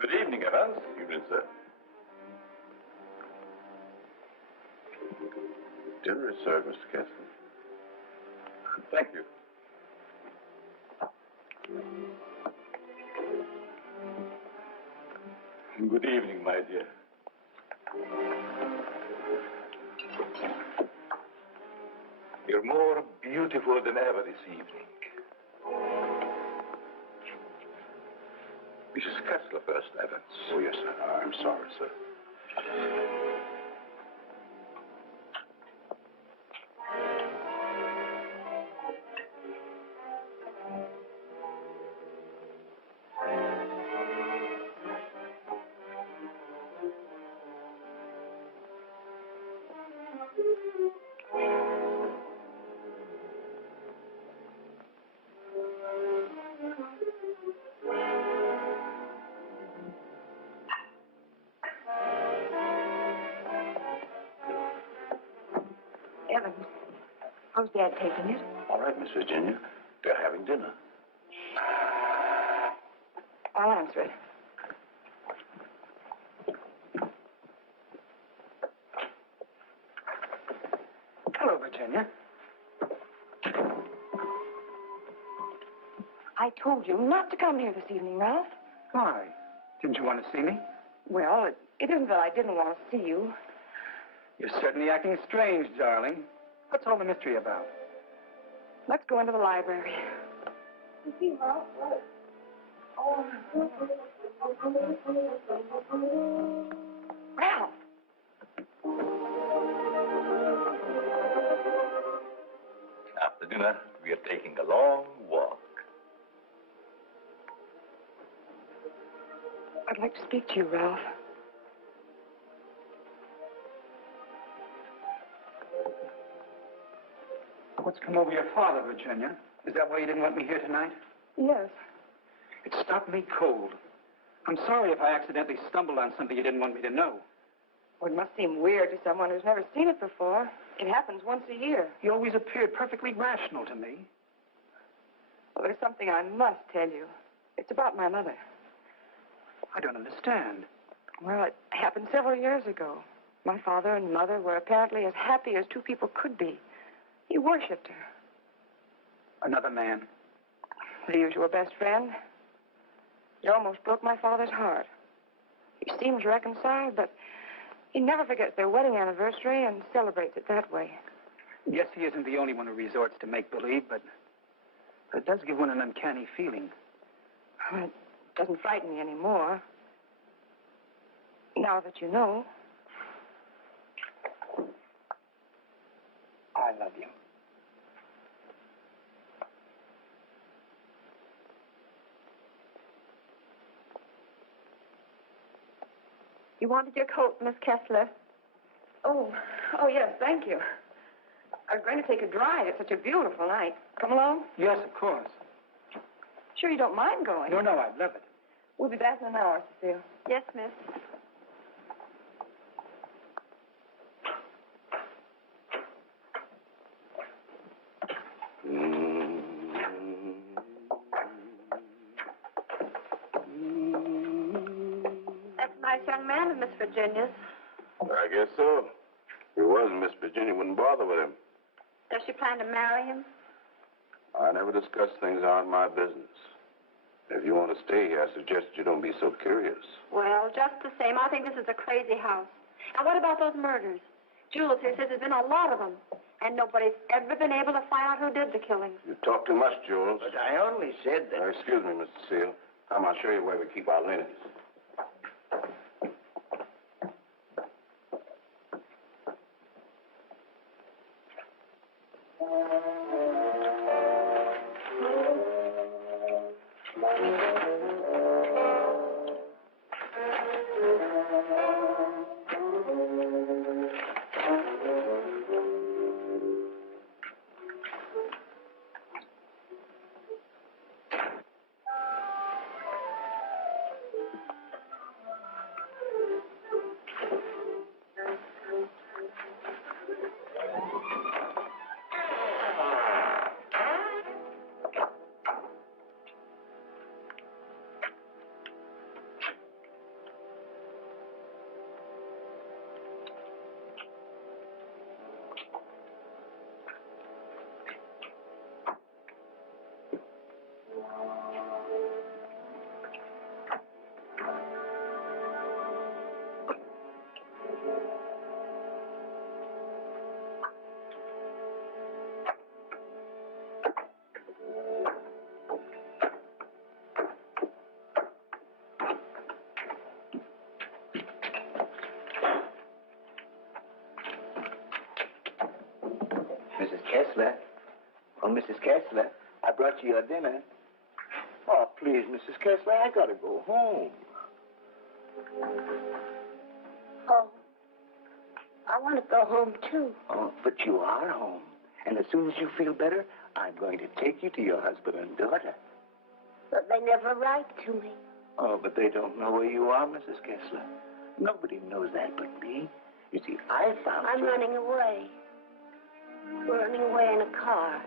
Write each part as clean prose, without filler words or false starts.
Good evening, Evans. Evening, sir. Dinner is served, Mr. Kessler. Thank you. Good evening, my dear. You're more beautiful than ever this evening. Mrs. Kessler first, Evans. Oh, yes, sir. I'm sorry, sir. Evans, how's Dad taking it? All right, Miss Virginia. They're having dinner. I'll answer it. Hello, Virginia. I told you not to come here this evening, Ralph. Why? Didn't you want to see me? Well, it isn't that I didn't want to see you. You're certainly acting strange, darling. What's all the mystery about? Let's go into the library. Ralph! After dinner, we are taking a long walk. I'd like to speak to you, Ralph. What's come over your father, Virginia? Is that why you didn't want me here tonight? Yes. It stopped me cold. I'm sorry if I accidentally stumbled on something you didn't want me to know. Well, it must seem weird to someone who's never seen it before. It happens once a year. You always appeared perfectly rational to me. Well, there's something I must tell you. It's about my mother. I don't understand. Well, it happened several years ago. My father and mother were apparently as happy as two people could be. He worshipped her. Another man. The usual best friend. It almost broke my father's heart. He seems reconciled, but he never forgets their wedding anniversary and celebrates it that way. Yes, he isn't the only one who resorts to make-believe, but it does give one an uncanny feeling. Well, it doesn't frighten me anymore. Now that you know. I love you. You wanted your coat, Miss Kessler? Oh, yes, thank you. I was going to take a drive. It's such a beautiful night. Come along? Yes, of course. Sure you don't mind going? No, I'd love it. We'll be back in an hour, Cecile. Yes, miss. That's a nice young man of Miss Virginia's. I guess so. If he wasn't, Miss Virginia wouldn't bother with him. Does she plan to marry him? I never discuss things that aren't my business. If you want to stay here, I suggest you don't be so curious. Well, just the same, I think this is a crazy house. And what about those murders? Jules here says there's been a lot of them. And nobody's ever been able to find out who did the killings. You talk too much, Jules. But I only said that... Excuse me, Mr. Cecile. Come, I'll show you where we keep our linens. Mrs. Kessler. Oh, Mrs. Kessler, I brought you your dinner. Oh, please, Mrs. Kessler, I gotta go home. Oh, I want to go home, too. Oh, but you are home. And as soon as you feel better, I'm going to take you to your husband and daughter. But they never write to me. Oh, but they don't know where you are, Mrs. Kessler. Nobody knows that but me. You see, I found I'm you. running away. We're running away in a car.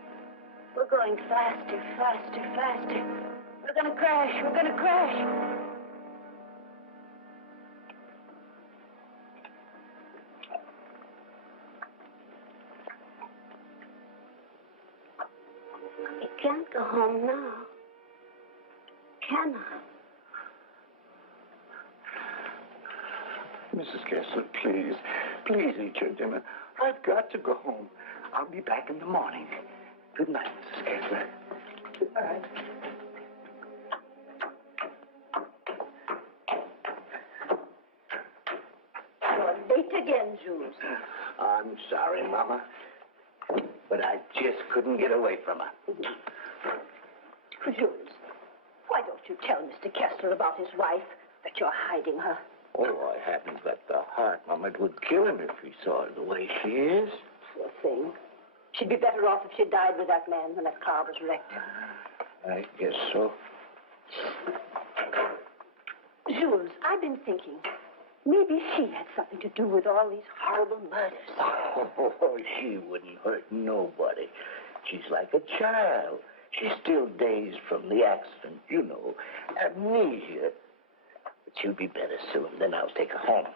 We're going faster, faster, faster. We're gonna crash. We're gonna crash. I can't go home now. Can I? Mrs. Kessler, please. Please eat your dinner. I've got to go home. I'll be back in the morning. Good night, Mrs. Kessler. Good night. You're late again, Jules. I'm sorry, Mama. But I just couldn't get away from her. Jules, why don't you tell Mr. Kessler about his wife, that you're hiding her? Oh, I haven't got the heart, Mama. It would kill him if he saw her the way she is. Poor thing. She'd be better off if she died with that man when that car was wrecked. I guess so. Jules, I've been thinking, maybe she had something to do with all these horrible murders. Oh, she wouldn't hurt nobody. She's like a child. She's still dazed from the accident, you know, amnesia. But she'll be better soon. Then I'll take her home.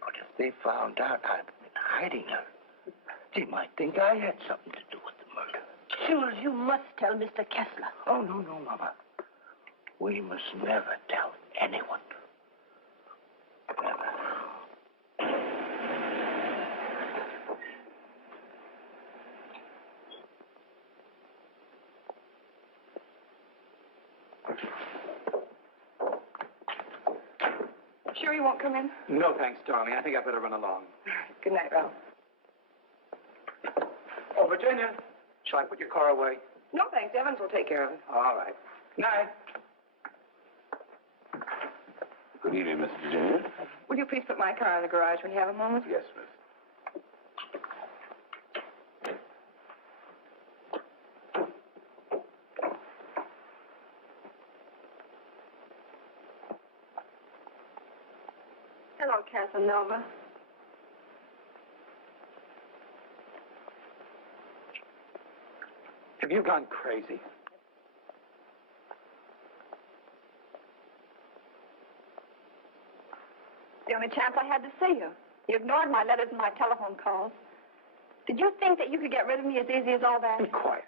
But if they found out I've been hiding her, they might think I had something to do with the murder. Jules, you must tell Mr. Kessler. Oh, no, Mama. We must never tell anyone. Never. Sure you won't come in? No, thanks, darling. I think I better run along. Good night, Ralph. Oh, Virginia, shall I put your car away? No, thanks. Evans will take care of it. All right. Night. Good evening, Miss Virginia. Will you please put my car in the garage when you have a moment? Yes, miss. Hello, Casanova. Have you gone crazy? The only chance I had to see you. You ignored my letters and my telephone calls. Did you think that you could get rid of me as easy as all that? Be quiet.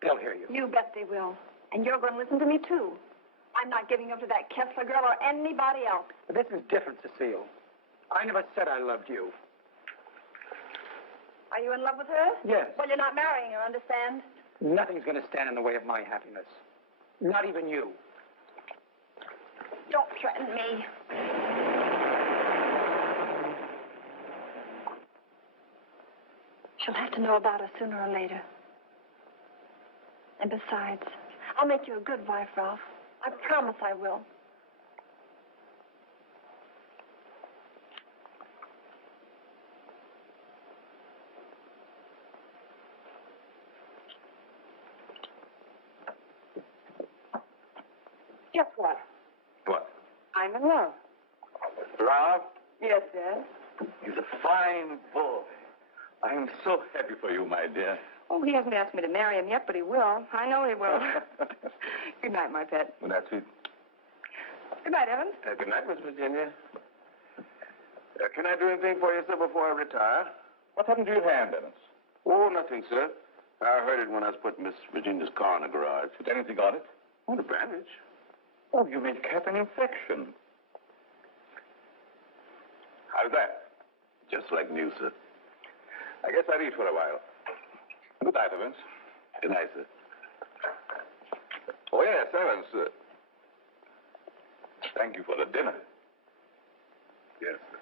They'll hear you. You bet they will. And you're going to listen to me, too. I'm not giving up to that Kessler girl or anybody else. But this is different, Cecile. I never said I loved you. Are you in love with her? Yes. Well, you're not marrying her, understand? Nothing's going to stand in the way of my happiness. Not even you. Don't threaten me. She'll have to know about us sooner or later. And besides, I'll make you a good wife, Ralph. I promise I will. Guess what? What? I'm in love. Ralph? Yes, Dad. He's a fine boy. I'm so happy for you, my dear. Oh, he hasn't asked me to marry him yet, but he will. I know he will. Good night, my pet. Well, that's it. Good night, Evans. Good night, Miss Virginia. Can I do anything for you, sir, before I retire? What happened to your hand, Evans? Oh, nothing, sir. I heard it when I was putting Miss Virginia's car in the garage. Did anything on it? Oh, the bandage. Oh, you may have an infection. How's that? Just like new, sir. I guess I'll eat for a while. Good night, Evans. Good night, sir. Oh, yes, Evans. Thank you for the dinner. Yes, sir.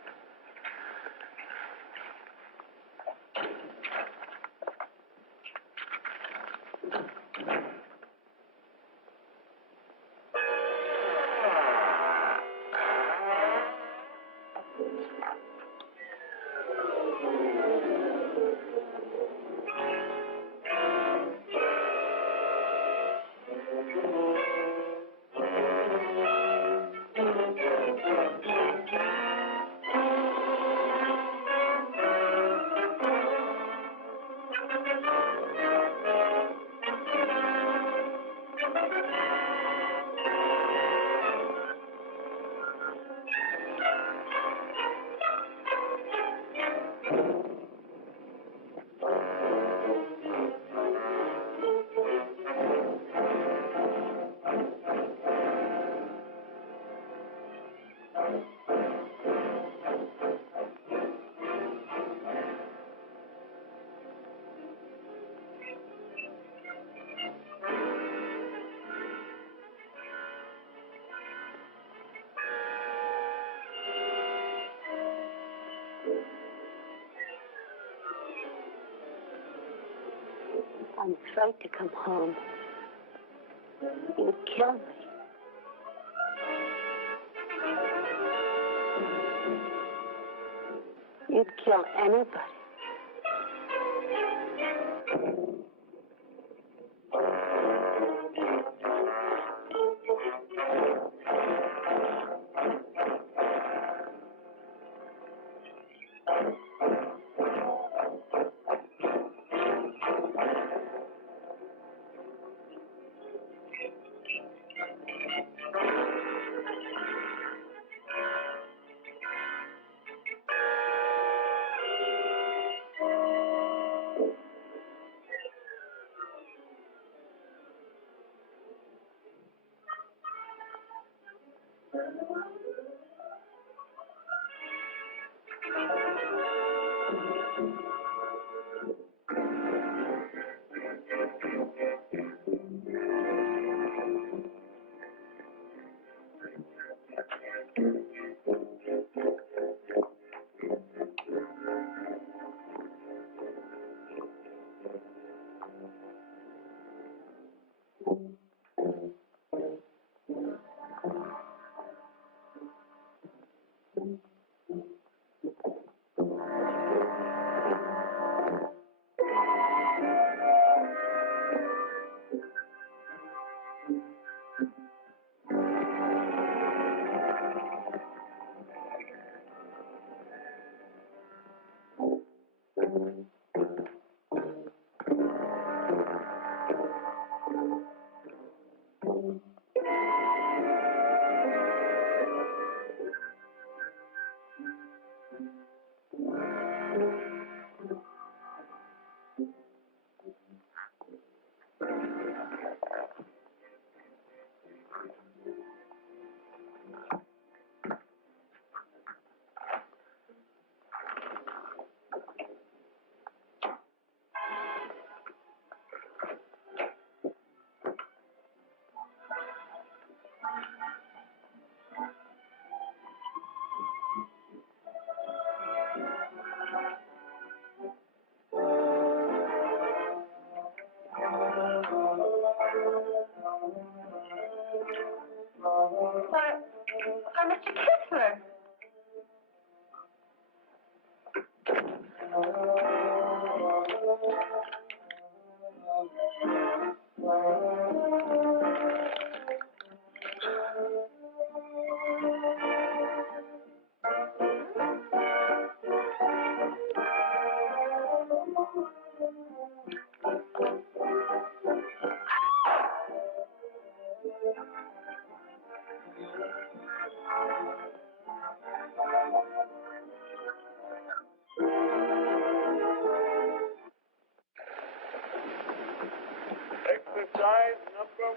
I'm afraid to come home. You'd kill me. You'd kill anybody.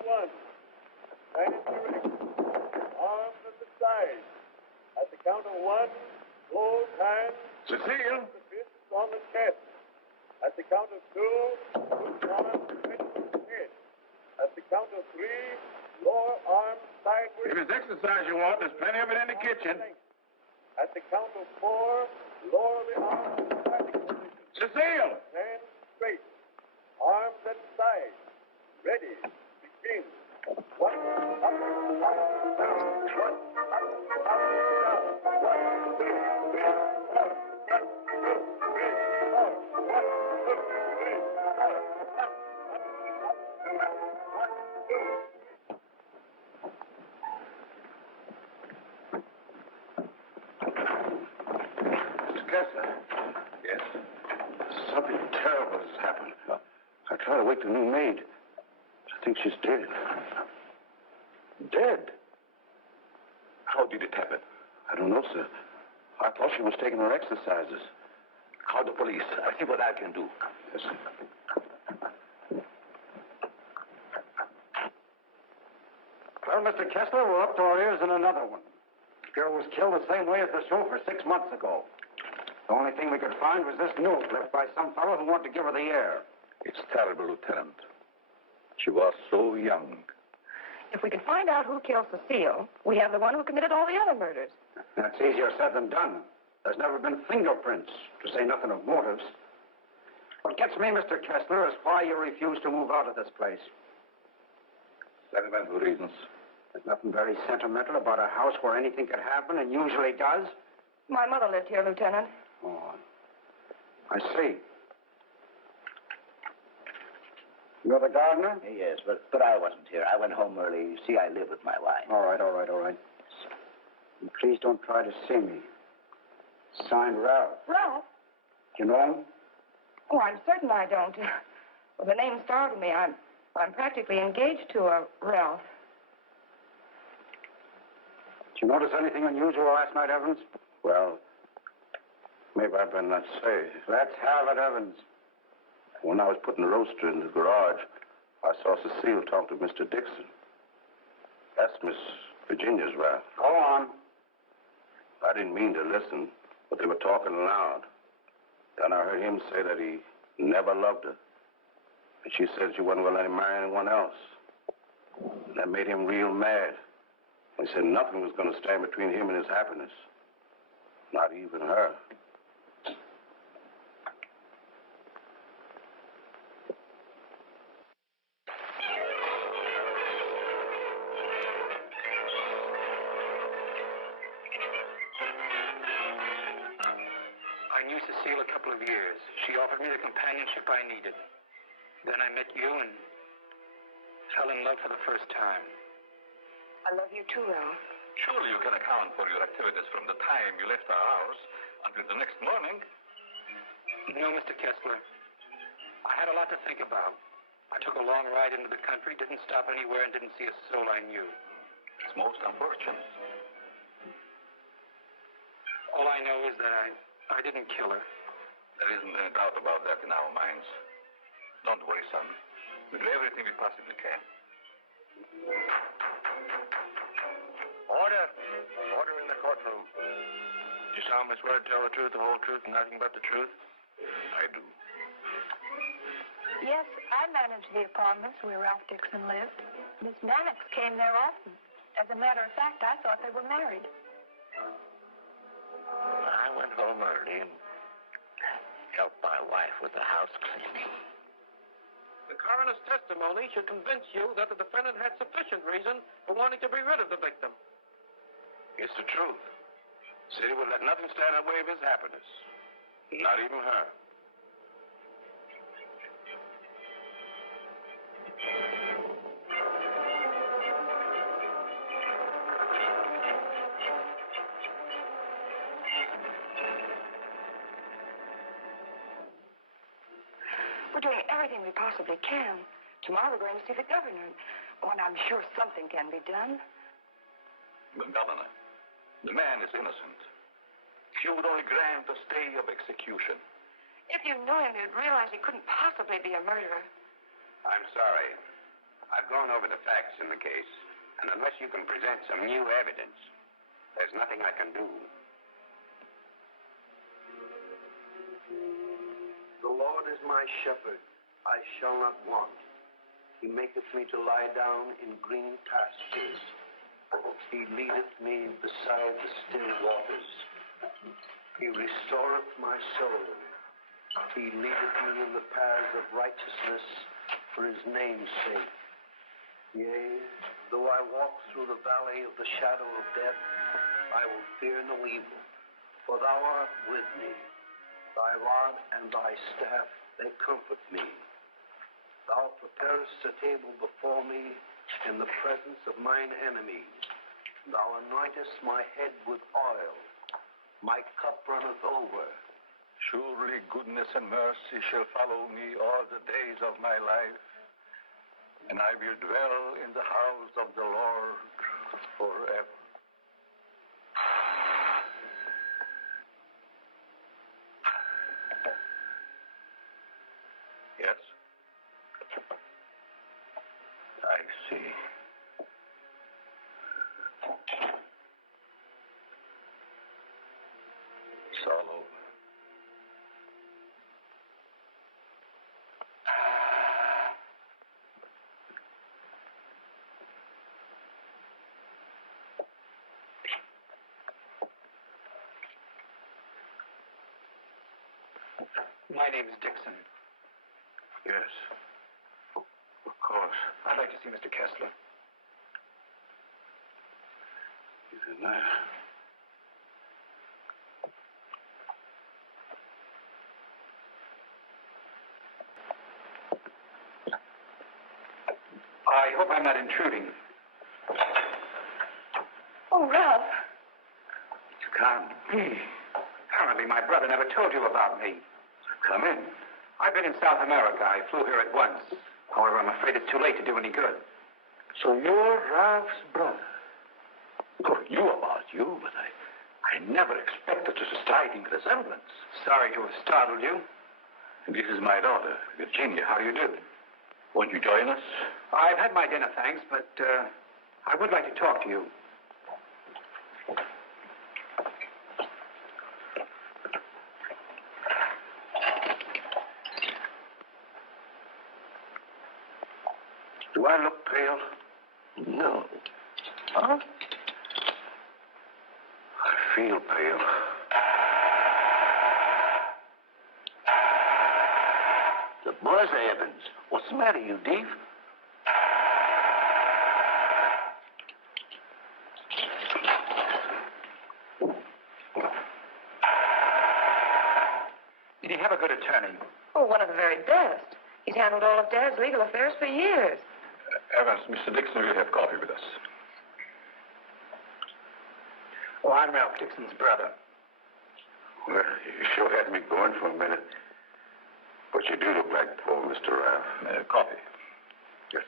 one. Stand erect. Arms at the side. At the count of one, close hands. Cecile! The fists on the chest. At the count of two, put arms stretched to the head. At the count of three, lower arms sideways. If it's exercise you want, there's plenty of it in the kitchen. At the count of four, lower the arms to standing position. Cecile! Stand straight. Arms at side. Ready. Begin. One, up, down. One, up, down. 1, 2, 3, 4. 1, 2, 3, 4. 1, 2, 3, 4. 1, 2, 3, 4. Mr. Kessler. Yes? Something terrible has happened. I tried to wake the new maid. I think she's dead. Dead? How did it happen? I don't know, sir. I thought she was taking her exercises. Call the police. I see what I can do. Yes, sir. Well, Mr. Kessler, we're up to our ears in another one. The girl was killed the same way as the chauffeur 6 months ago. The only thing we could find was this note left by some fellow who wanted to give her the air. It's terrible, Lieutenant. She was so young. If we can find out who killed Cecile, we have the one who committed all the other murders. That's easier said than done. There's never been fingerprints, to say nothing of motives. What gets me, Mr. Kessler, is why you refuse to move out of this place. Sentimental reasons. There's nothing very sentimental about a house where anything could happen and usually does. My mother lived here, Lieutenant. Oh, I see. You're the gardener? Yes, but I wasn't here. I went home early. You see, I live with my wife. All right. And please don't try to see me. Signed, Ralph. Ralph? Do you know him? Oh, I'm certain I don't. Well, the name startled me. I'm practically engaged to a Ralph. Did you notice anything unusual last night, Evans? Well, maybe I better not say. Let's have it, Evans. When I was putting the roaster in the garage, I saw Cecile talk to Mr. Dickson. That's Miss Virginia's Ralph. Go on. I didn't mean to listen, but they were talking loud. Then I heard him say that he never loved her. And she said she wasn't going to let him marry anyone else. And that made him real mad. He said nothing was going to stand between him and his happiness. Not even her. I knew Cecile a couple of years. She offered me the companionship I needed. Then I met you and fell in love for the first time. I love you too, Ralph. Surely you can account for your activities from the time you left our house until the next morning. No, Mr. Kessler. I had a lot to think about. I took a long ride into the country, didn't stop anywhere, and didn't see a soul I knew. It's most unfortunate. All I know is that I didn't kill her. There isn't any doubt about that in our minds. Don't worry, son. We'll do everything we possibly can. Order. Order in the courtroom. Do you solemnly swear to tell the truth, the whole truth, and nothing but the truth? I do. Yes, I managed the apartments where Ralph Dickson lived. Miss Mannix came there often. As a matter of fact, I thought they were married. I went home early and helped my wife with the house cleaning. The coroner's testimony should convince you that the defendant had sufficient reason for wanting to be rid of the victim. It's the truth. Said he would let nothing stand in the way of his happiness. Not even her. We're doing everything we possibly can. Tomorrow we're going to see the governor. Oh, and I'm sure something can be done. The governor, the man is innocent. If you would only grant a stay of execution. If you knew him, you'd realize he couldn't possibly be a murderer. I'm sorry. I've gone over the facts in the case, and unless you can present some new evidence, there's nothing I can do. The Lord is my shepherd, I shall not want. He maketh me to lie down in green pastures. He leadeth me beside the still waters. He restoreth my soul. He leadeth me in the paths of righteousness for his name's sake. Yea, though I walk through the valley of the shadow of death, I will fear no evil, for thou art with me. Thy rod and thy staff, they comfort me. Thou preparest a table before me in the presence of mine enemies. Thou anointest my head with oil. My cup runneth over. Surely goodness and mercy shall follow me all the days of my life, and I will dwell in the house of the Lord forever. Yes, I see. It's all over. My name is Dickson. Yes. Of course. I'd like to see Mr. Kessler. He's in there. I hope I'm not intruding. Oh, Ralph. You can't be. Apparently, my brother never told you about me. Come in. I've been in South America. I flew here at once. However, I'm afraid it's too late to do any good. So you're Ralph's brother. Who knew about you, but I never expected such a striking resemblance. Sorry to have startled you. This is my daughter, Virginia. How do you do? Won't you join us? I've had my dinner, thanks, but I would like to talk to you. Do I look pale? No. Huh? I feel pale. The buzz, Evans. What's the matter, you thief? Did he have a good attorney? Oh, one of the very best. He's handled all of Dad's legal affairs for years. Evans, Mr. Dickson will have coffee with us. Oh, I'm Ralph Dickson's brother. Well, you sure had me going for a minute. But you do look like poor Mr. Ralph. Coffee. Yes.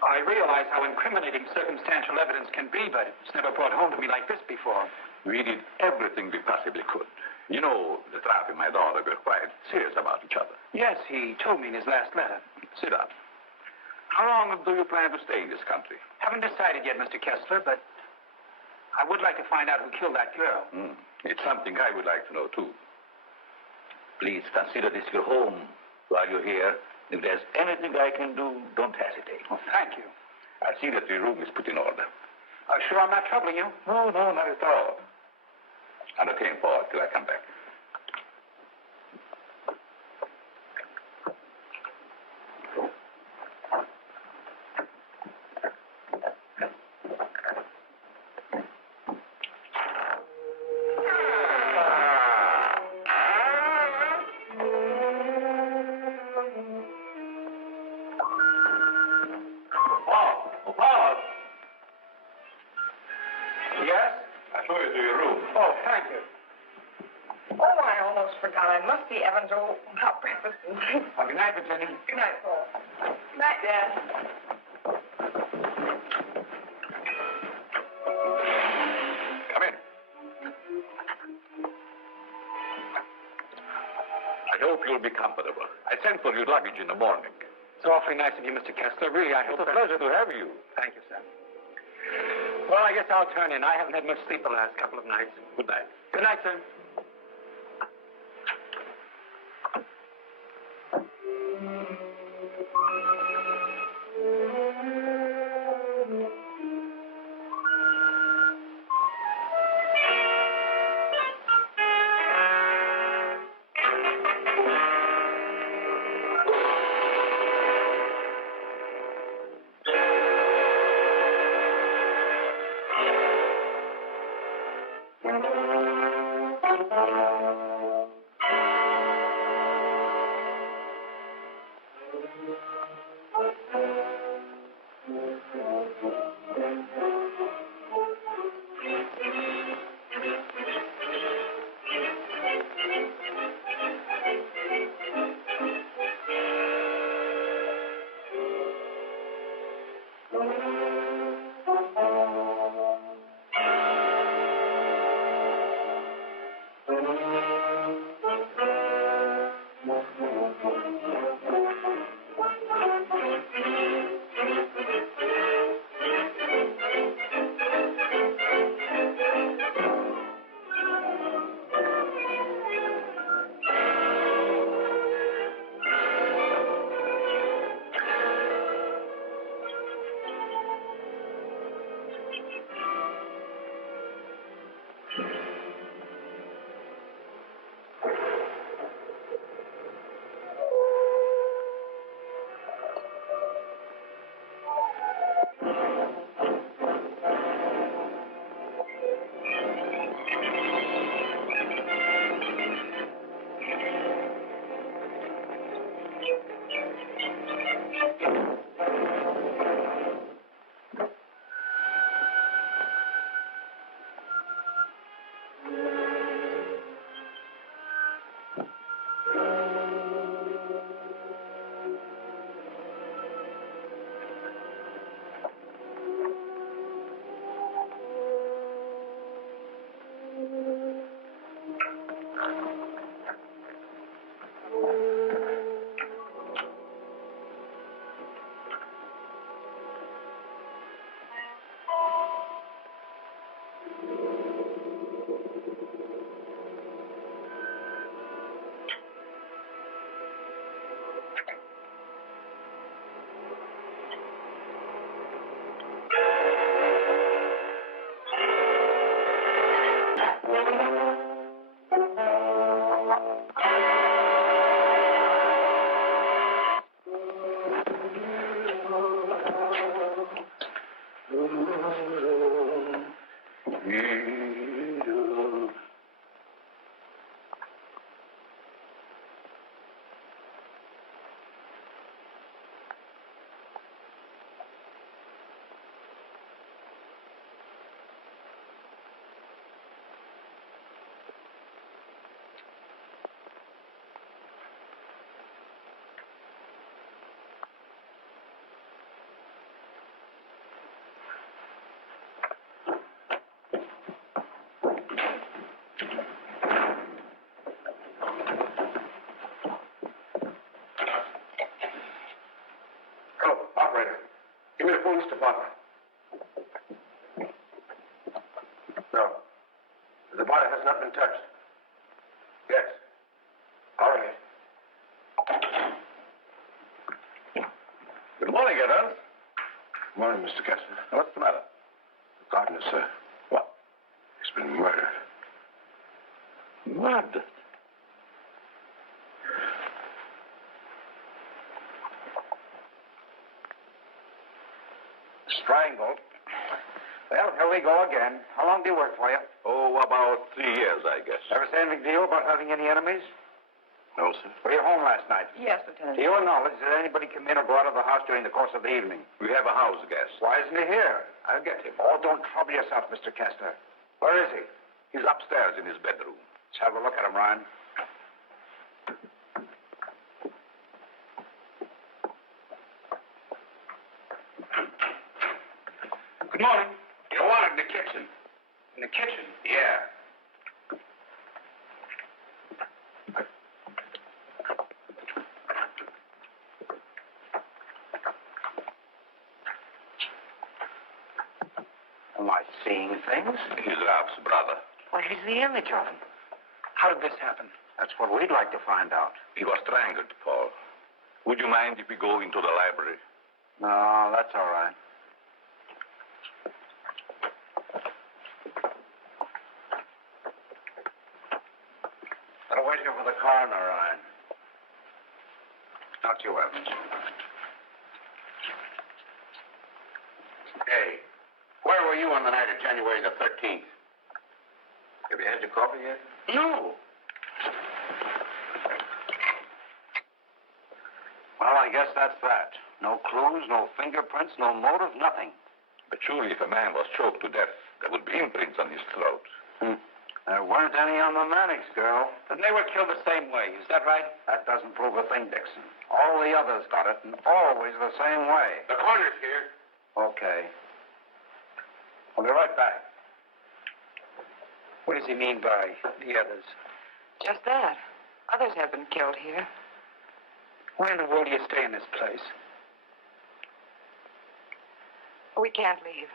I realize how incriminating circumstantial evidence can be, but it's never brought home to me like this before. We did everything we possibly could. You know, the Ralph and my daughter were quite serious about each other. Yes, he told me in his last letter. Sit down. How long do you plan to stay in this country? Haven't decided yet, Mr. Kessler, but I would like to find out who killed that girl. It's something I would like to know, too. Please consider this your home while you're here. If there's anything I can do, don't hesitate. Well, thank you. I see that your room is put in order. Sure I'm not troubling you? No, not at all. Entertain Paul till I come back. Paul! Yes? I show you to your room. Oh, thank you. Oh, I almost forgot. I must see Evans. Oh, hot breakfast. Well, good night, Virginia. Good night, Paul. Good night, Dad. Come in. I hope you'll be comfortable. I sent for your luggage in the morning. It's awfully nice of you, Mr. Kessler. Really, I hope It's a pleasure to have you. Thank you, sir. Well, I guess I'll turn in. I haven't had much sleep the last couple of nights. Good night. Good night, sir. Give me the police department. No. The body has not been touched. Yes. All right. Good morning, Evans. Good morning, Mr. Kessler. What's the matter? The gardener, sir. What? He's been murdered. Murdered? Strangled. Well, here we go again. How long do you work for you? Oh, about 3 years, I guess. Ever say anything to you about having any enemies? No, sir. Were you home last night? Yes, Lieutenant. To your knowledge, did anybody come in or go out of the house during the course of the evening? We have a house guest. Why isn't he here? I'll get him. Oh, don't trouble yourself, Mr. Kessler. Where is he? He's upstairs in his bedroom. Let's have a look at him, Ryan. Good morning. You want it in the kitchen? In the kitchen? Yeah. things. He's Ralph's brother. Well, he's the image of him. How did this happen? That's what we'd like to find out. He was strangled, Paul. Would you mind if we go into the library? No, that's all right. I'll wait here for the coroner, Ryan. Not you, Evans. Hey, where were you on the night of January the 13th? Have you had your coffee yet? No. Well, I guess that's that. No clues, no fingerprints, no motive, nothing. But surely if a man was choked to death, there would be imprints on his throat. There weren't any on the Mannix girl. Then they were killed the same way. Is that right? That doesn't prove a thing, Dickson. All the others got it, and always the same way. The coroner's here. Okay. I'll be right back. What does he mean by the others? Just that. Others have been killed here. Where in the world do you stay in this place? We can't leave.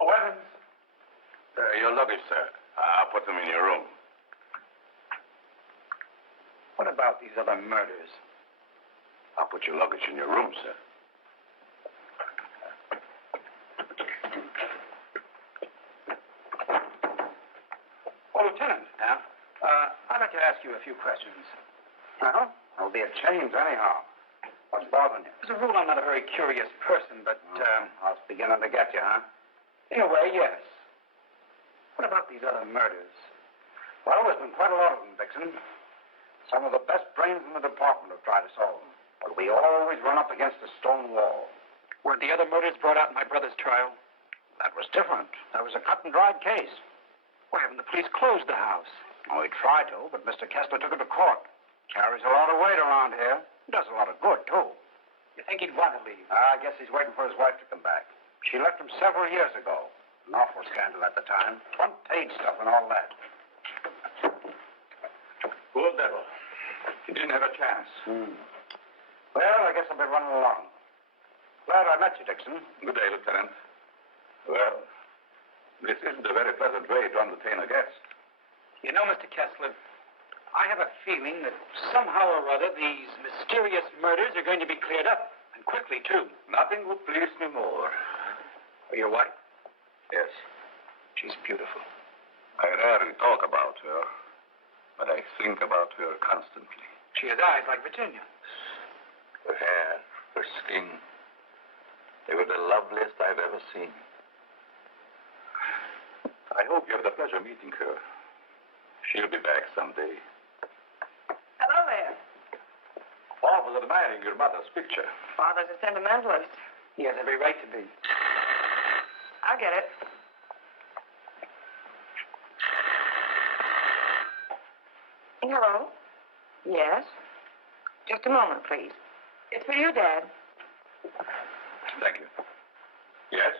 Oh, Evans. Your luggage, sir. I'll put them in your room. What about these other murders? I'll put your luggage in your room, sir. Oh, Lieutenant. Yeah? I'd like to ask you a few questions. Well, there'll be a change anyhow. What's bothering you? As a rule, I'm not a very curious person, but, I was beginning to get you, huh? in a way, yes. What about these other murders? Well, there's been quite a lot of them, Dickson. Some of the best brains in the department have tried to solve them. But we always run up against a stone wall. Weren't the other murders brought out in my brother's trial? That was different. That was a cut-and-dried case. Why haven't the police closed the house? Oh, he tried to, but Mr. Kessler took it to court. Carries a lot of weight around here. Does a lot of good, too. You think he'd want to leave? I guess he's waiting for his wife to come back. She left him several years ago. An awful scandal at the time. Front-page stuff and all that. Poor devil. He didn't have a chance. Well, I guess I'll be running along. Glad I met you, Dickson. Good day, Lieutenant. Well, this isn't a very pleasant way to entertain a guest. You know, Mr. Kessler, I have a feeling that somehow or other these mysterious murders are going to be cleared up, and quickly, too. Nothing would please me more. Your wife? Yes. She's beautiful. I rarely talk about her, but I think about her constantly. She has eyes like Virginia. Her hair, her skin, they were the loveliest I've ever seen. I hope you have the pleasure of meeting her. She'll be back someday. Hello there. Bob was admiring your mother's picture. Father's a sentimentalist. He has every right to be. I'll get it. Hello? Yes? Just a moment, please. It's for you, Dad. Thank you. Yes?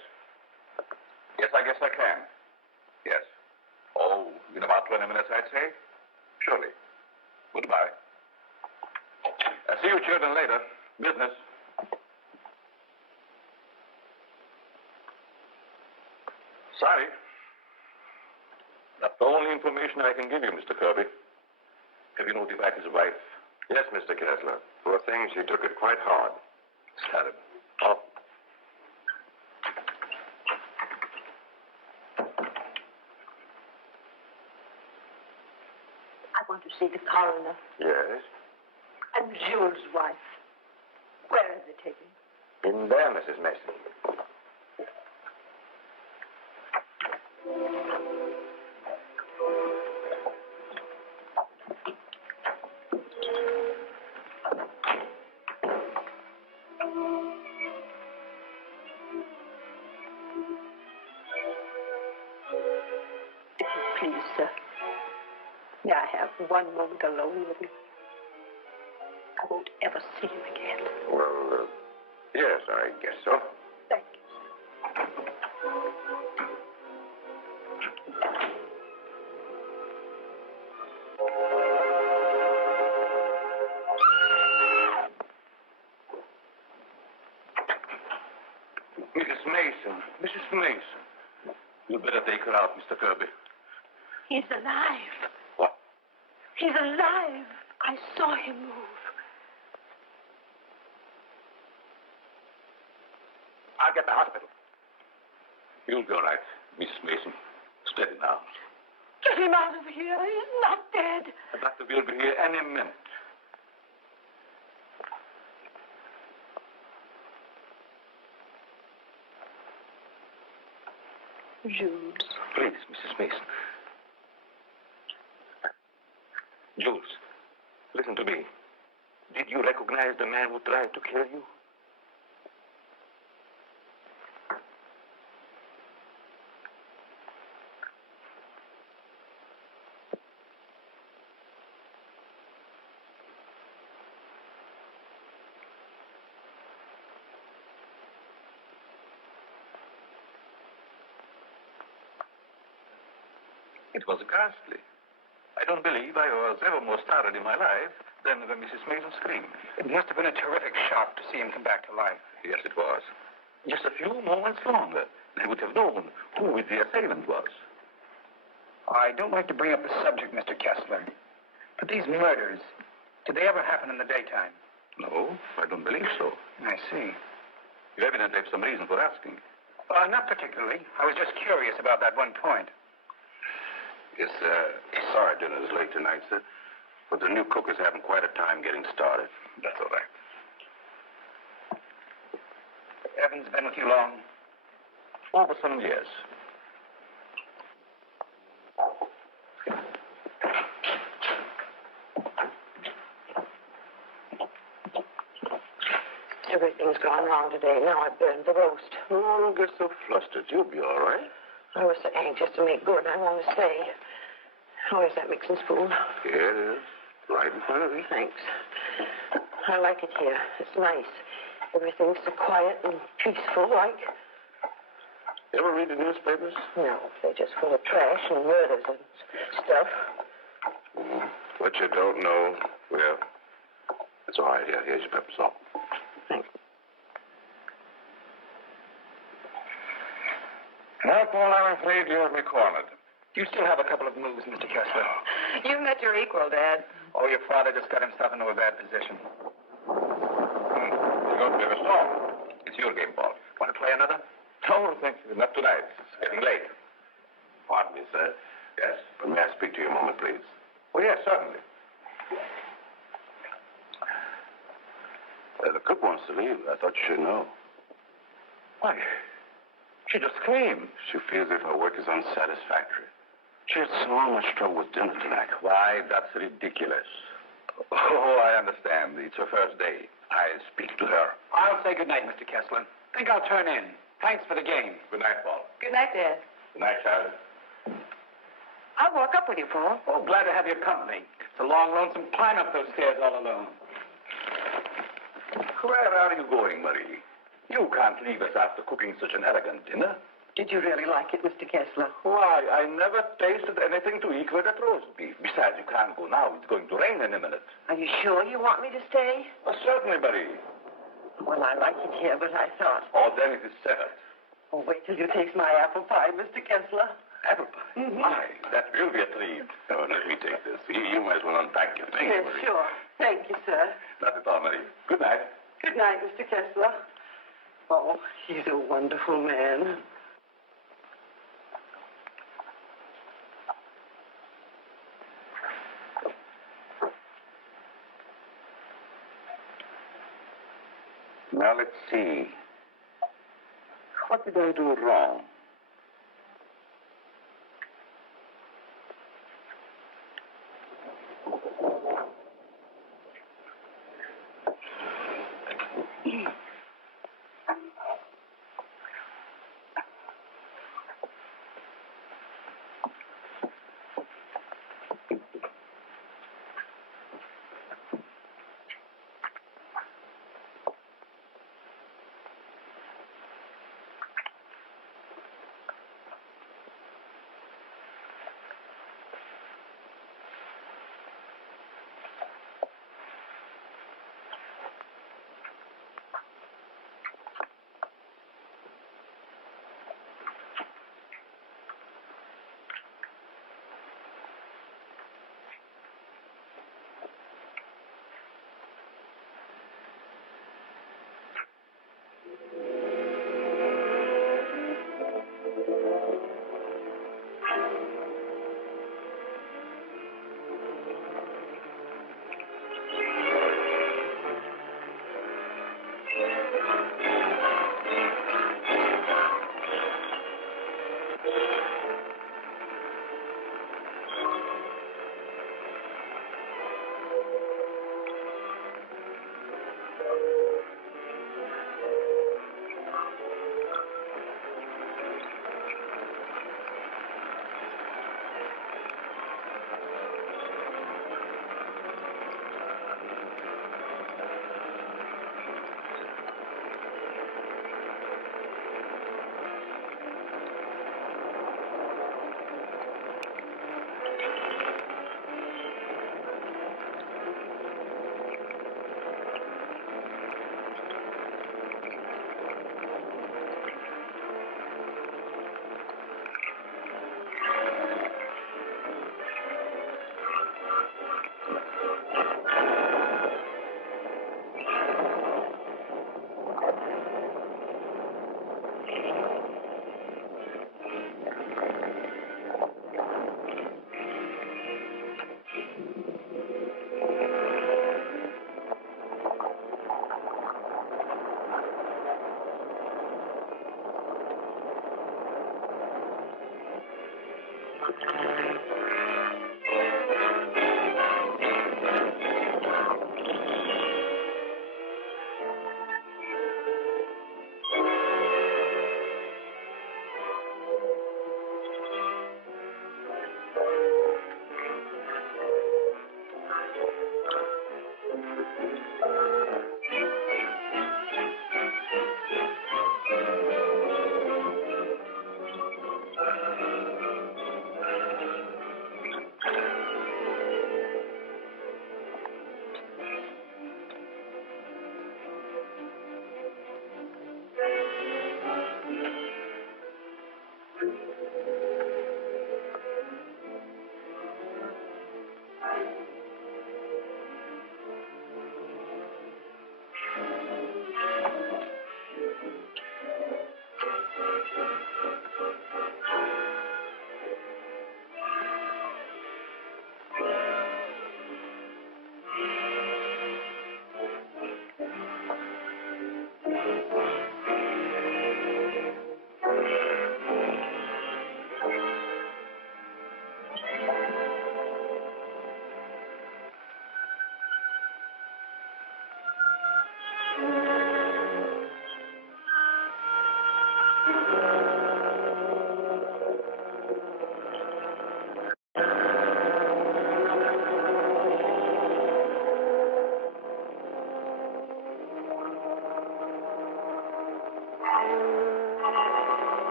Yes, I guess I can. Yes. Oh, in about 20 minutes, I'd say. Surely. Goodbye. I'll see you children later. Business. Sorry. That's the only information I can give you, Mr. Kirby. Have you notified his wife? Yes, Mr. Kessler. Poor thing, she took it quite hard. Sad. Oh. I want to see the coroner Yes? and Jules' wife. Where is it taken? In there, Mrs. Mason. Please, sir. May I have one moment alone with him? I won't ever see him again. Well, yes, I guess so. Thank you, sir. Mason. Mrs. Mason. You'd better take her out, Mr. Kirby. He's alive. What? He's alive. I saw him move. I'll get the hospital. You'll be all right, Mrs. Mason. Steady now. Get him out of here. He's not dead. The doctor will be here any minute. Jules. Please, Mrs. Mason. Jules, listen to me. Did you recognize the man who tried to kill you? It was ghastly. I don't believe I was ever more startled in my life than when Mrs. Mason screamed. It must have been a terrific shock to see him come back to life. Yes, it was. Just a few moments longer, they would have known who the assailant was. I don't like to bring up the subject, Mr. Kessler, but these murders, did they ever happen in the daytime? No, I don't believe so. I see. You evidently have some reason for asking. Not particularly. I was just curious about that one point. Yes, sorry dinner is late tonight, sir. But the new cook is having quite a time getting started. That's all right. Evan's been with you long? Over some years. Everything's gone wrong today. Now I burned the roast. Oh, don't get so flustered. You'll be all right. I was so anxious to make good, I want to stay. Where's that mixing spoon? Here it is. Right in front of you. Thanks. I like it here. It's nice. Everything's so quiet and peaceful, like. You ever read the newspapers? No, they're just full of trash and murders and stuff. What you don't know, well, it's all right. Here's your pepper salt. Thanks. Well, Paul, I'm afraid you have me cornered. You still have a couple of moves, Mr. Kessler. You met your equal, Dad. Oh, your father just got himself into a bad position. You're going to play a song. It's your game, Paul. Want to play another? No, thank you. Not tonight. It's getting late. Pardon me, sir. Yes? But may I speak to you a moment, please? Oh, yes, certainly. The cook wants to leave. I thought you should know. Why? She just came. She feels as if her work is unsatisfactory. She had so much trouble with dinner tonight. Why, that's ridiculous. Oh, I understand. It's her first day. I'll speak to her. I'll say good night, Mr. Kessler. Think I'll turn in. Thanks for the game. Good night, Paul. Good night, Dad. Good night, Charlie. I'll walk up with you, Paul. Oh, glad to have your company. It's a long, lonesome climb up those stairs all alone. Where are you going, Marie? You can't leave us after cooking such an elegant dinner. Did you really like it, Mr. Kessler? Why, I never tasted anything to equal that roast beef. Besides, you can't go now. It's going to rain in a minute. Are you sure you want me to stay? Oh, certainly, Marie. Well, I like it here, but I thought... Oh, then it is settled. Oh, wait till you taste my apple pie, Mr. Kessler. Apple pie? Mm-hmm. My, that will be a treat. Oh, let me take this. You might as well unpack your things. Yes, Marie. sure. Thank you, sir. Not at all, Marie. Good night. Good night, Mr. Kessler. Oh, he's a wonderful man. Now, let's see. What did I do wrong?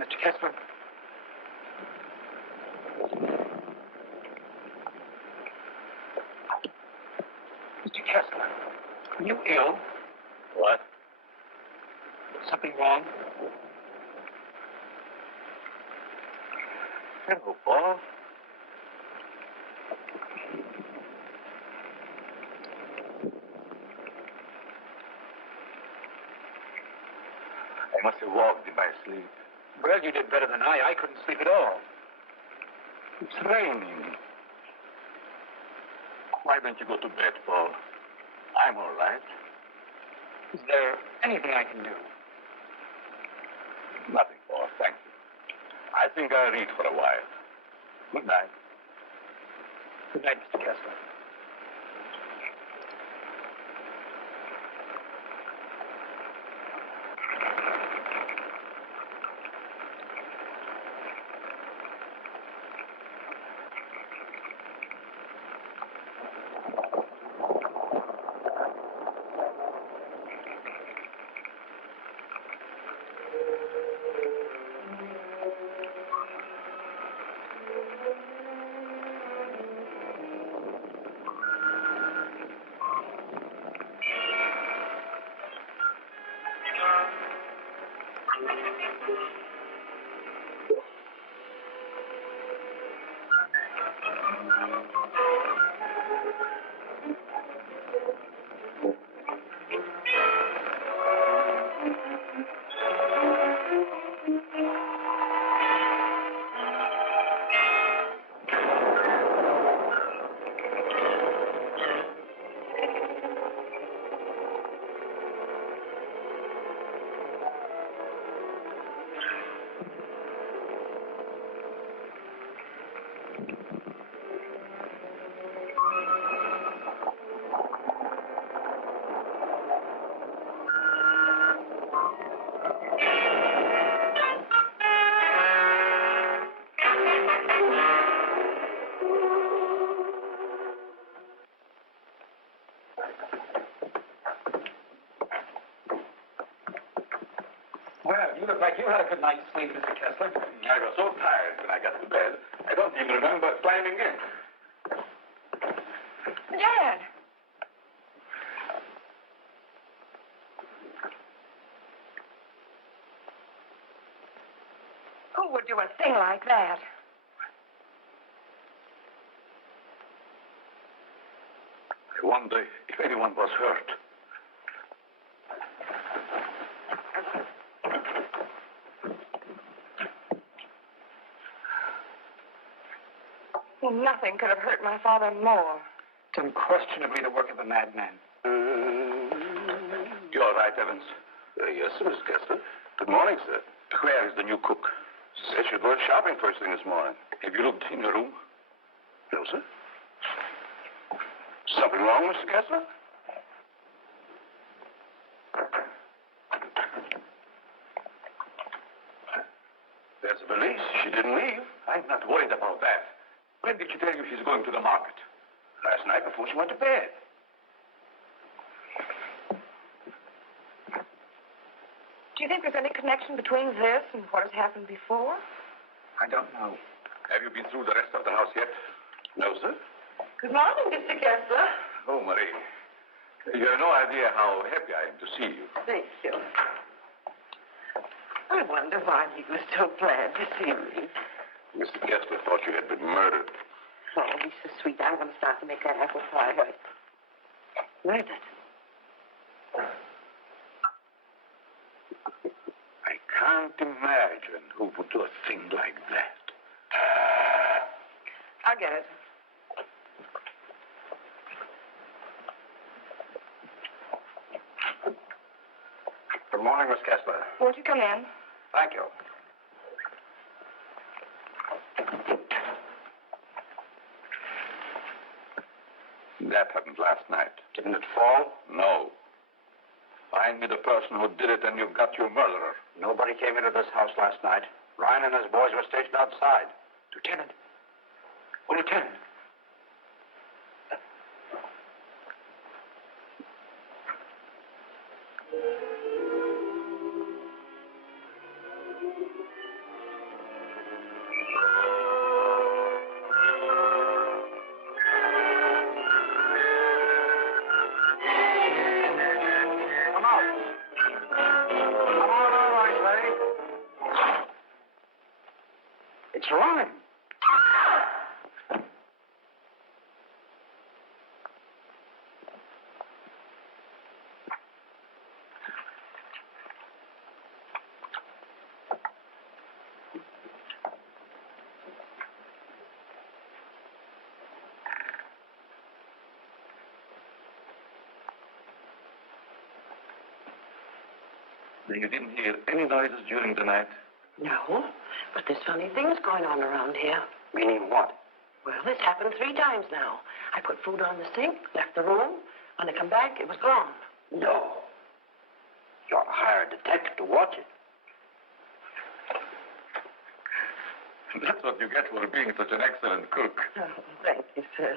Mr. Kessler. Mr. Kessler, are you ill? What? Something wrong? Hello, Paul. I must have walked in my sleep. Well, you did better than I. I couldn't sleep at all. It's raining. Why don't you go to bed, Paul? I'm all right. Is there anything I can do? Nothing, Paul, thank you. I think I'll read for a while. Good night. Good night, Mr. Kessler. Well, you look like you had a good night's sleep, Mr. Kessler. I was so tired when I got to bed, I don't even remember climbing in. Dad! Who would do a thing like that? I wonder if anyone was hurt. Well, nothing could have hurt my father more. It's unquestionably the work of a madman. You all right, Evans? Yes, sir, Mr. Kessler. Good morning, sir. Where is the new cook? Said she'd go shopping first thing this morning. Have you looked in your room? No, sir. Something wrong, Mr. Kessler? There's the valise. She didn't leave. I'm not worried about that. When did she tell you she's going to the market? Last night before she went to bed. Do you think there's any connection between this and what has happened before? I don't know. Have you been through the rest of the house yet? No, sir. Good morning, Mr. Kessler. Oh, Marie. You have no idea how happy I am to see you. Thank you. I wonder why he was so glad to see me. Mr. Kessler thought you had been murdered. Oh, he's so sweet. I'm going to start to make that apple pie. Murdered? I can't imagine who would do a thing like that. I'll get it. Good morning, Miss Kessler. Won't you come in? Thank you. That happened last night. Didn't it fall? No. Find me the person who did it and you've got your murderer. Nobody came into this house last night. Ryan and his boys were stationed outside. Lieutenant. Oh, Lieutenant. You didn't hear any noises during the night? No, but there's funny things going on around here. Meaning what? Well, this happened 3 times now. I put food on the sink, left the room. When I come back, it was gone. No. You ought to hire a detective to watch it. That's what you get for being such an excellent cook. Oh, thank you, sir.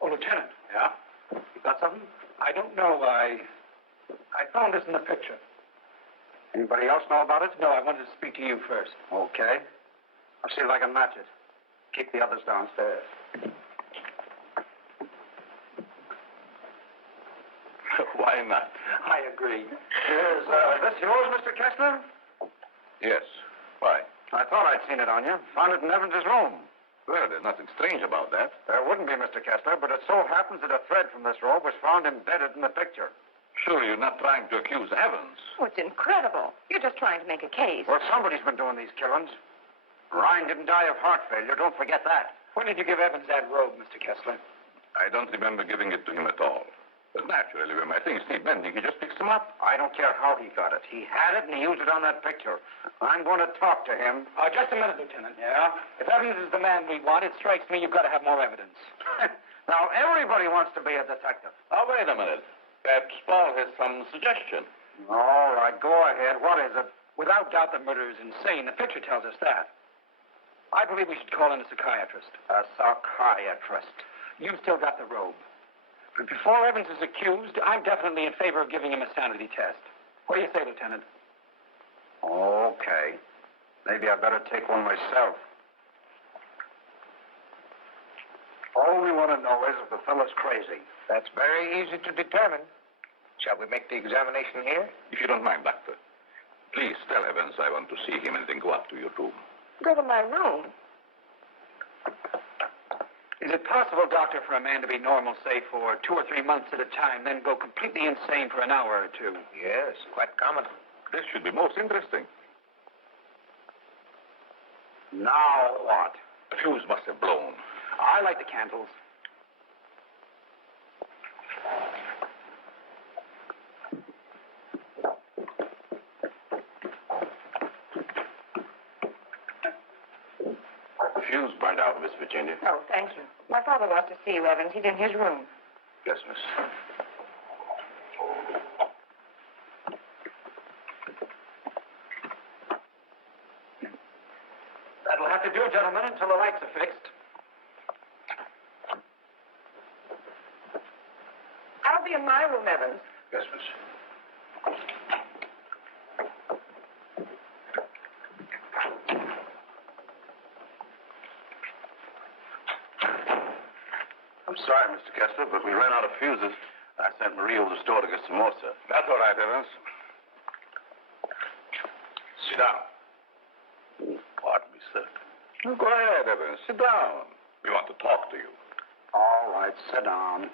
Oh, Lieutenant. Yeah? You got something? I don't know. I found this in the picture. Anybody else know about it? No, I wanted to speak to you first. Okay. I'll see if I can match it. Keep the others downstairs. Why not? I agree. Is this yours, Mr. Kessler? Yes. Why? I thought I'd seen it on you. Found it in Evans's room. Well, there's nothing strange about that. There wouldn't be, Mr. Kessler, but it so happens that a thread from this robe was found embedded in the picture. Surely you're not trying to accuse Evans. Oh, it's incredible. You're just trying to make a case. Well, somebody's been doing these killings. Ryan didn't die of heart failure. Don't forget that. When did you give Evans that robe, Mr. Kessler? I don't remember giving it to him at all. But naturally, when my things need mending, he just picks them up. I don't care how he got it. He had it and he used it on that picture. I'm going to talk to him. Just a minute, Lieutenant. Yeah? If Evans is the man we want, it strikes me you've got to have more evidence. Now, everybody wants to be a detective. Oh, wait a minute. Perhaps Paul has some suggestion. All right, go ahead. What is it? Without doubt, the murder is insane. The picture tells us that. I believe we should call in a psychiatrist. A psychiatrist. You've still got the robe. But before Evans is accused, I'm definitely in favor of giving him a sanity test. What do you say, Lieutenant? Okay. Maybe I better take one myself. All we want to know is if the fellow's crazy. That's very easy to determine. Shall we make the examination here? If you don't mind, Doctor. Please tell Evans I want to see him and then go up to your room. Go to my room. Is it possible, Doctor, for a man to be normal, say, for 2 or 3 months at a time, then go completely insane for an hour or 2? Yes, quite common. This should be most interesting. Now what? The fuse must have blown. I light the candles. The fuse burned out, Miss Virginia. Oh, thank you. My father wants to see you, Evans. He's in his room. Yes, miss. That'll have to do, gentlemen, until the lights are fixed. I'll be in my room, Evans. Yes, miss. I'm sorry, Mr. Kessler, but we ran out of fuses. I sent Marie over to the store to get some more, sir. That's all right, Evans. Sit down. Pardon me, sir. Go ahead, Evans. Sit down. We want to talk to you. All right, sit down.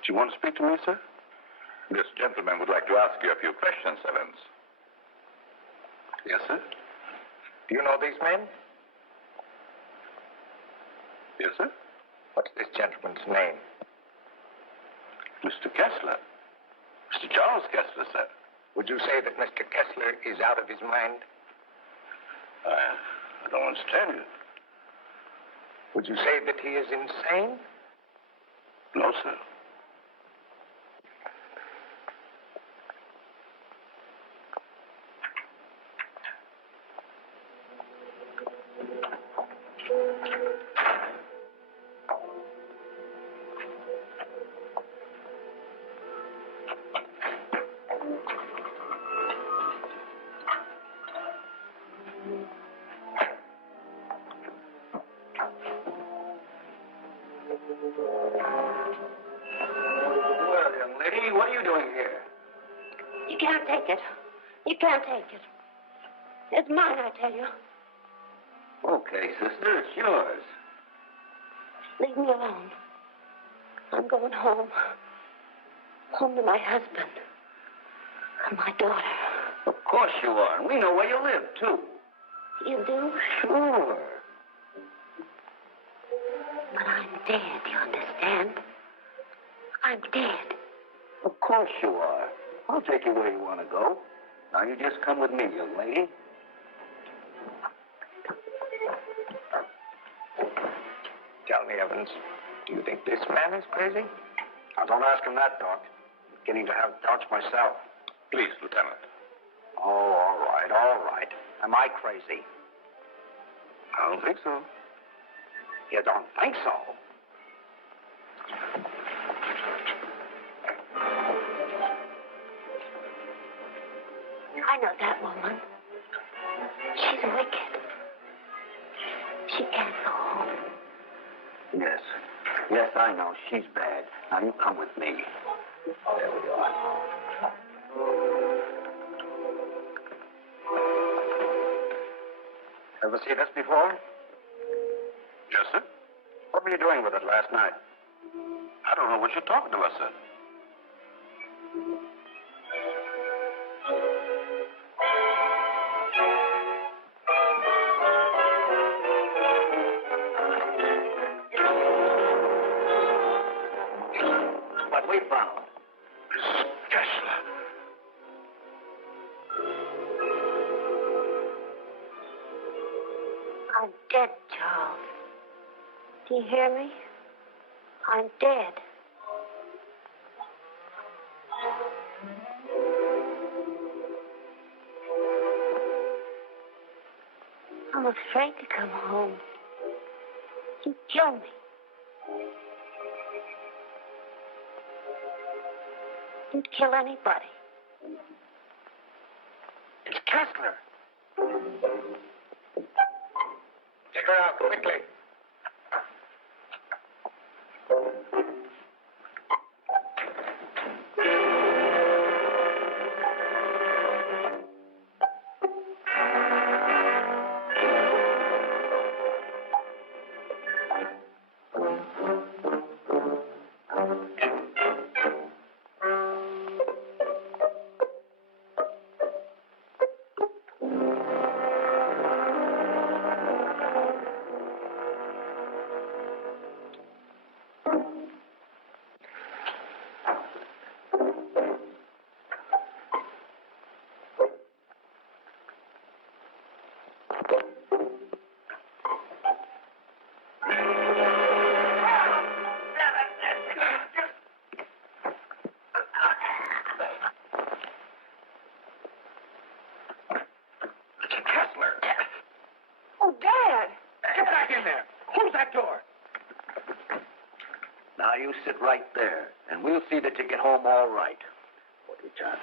Do you want to speak to me, sir? This gentleman would like to ask you a few questions, Evans. Yes, sir. Do you know these men? Yes, sir. What's this gentleman's name? Mr. Kessler. Mr. Charles Kessler, sir. Would you say that Mr. Kessler is out of his mind? I don't understand you. Would you say that he is insane? No, sir. Well, young lady, what are you doing here? You can't take it. You can't take it. It's mine, I tell you. Okay, sister, it's yours. Leave me alone. I'm going home. Home to my husband. And my daughter. Of course you are, and we know where you live, too. You do? Sure. But I'm dead, you understand? I'm dead. Of course you are. I'll take you where you want to go. Now you just come with me, young lady. Tell me, Evans, do you think this man is crazy? Now, don't ask him that, Doc. I'm beginning to have doubts myself. Please, Lieutenant. Oh, all right. Am I crazy? I don't think so. You don't think so? I know that woman. She's wicked. She can't go home. Yes. Yes, I know. She's bad. Now you come with me. There we are. Ever see this before? Yes, sir. What were you doing with it last night? I don't know what you're talking about, sir. What we found. Miss Kessler. I'm dead, Charles. Do you hear me? I'm dead. I'm afraid to come home. You kill me. You'd kill anybody. It's Kessler. Take her out, quickly. Now you sit right there, and we'll see that you get home all right. What you done?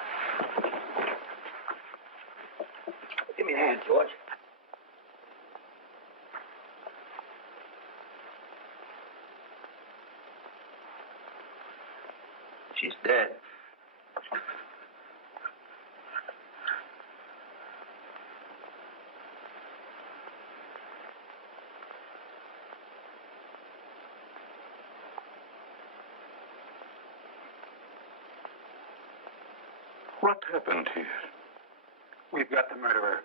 Give me a hand, George. She's dead. What happened here? We've got the murderer.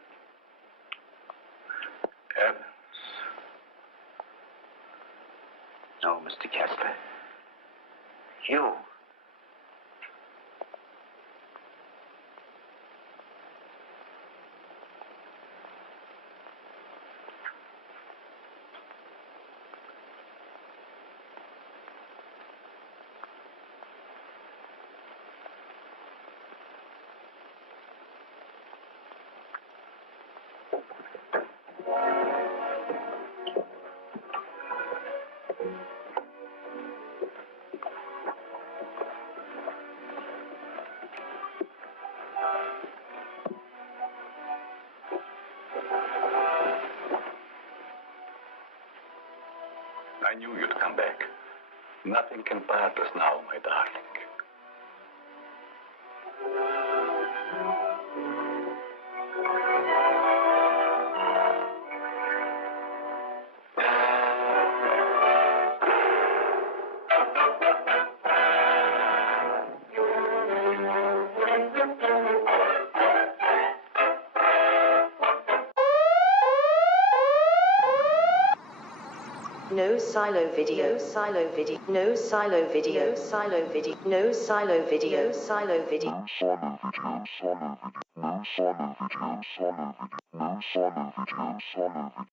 Evans. No, Mr. Kessler. You. I knew you'd come back. Nothing can part us now, my darling. no silo video, silo video, no silo video, silo video, no silo video, silo video, no silo video, silo video, no silo video, silo video, no silo video, silo video.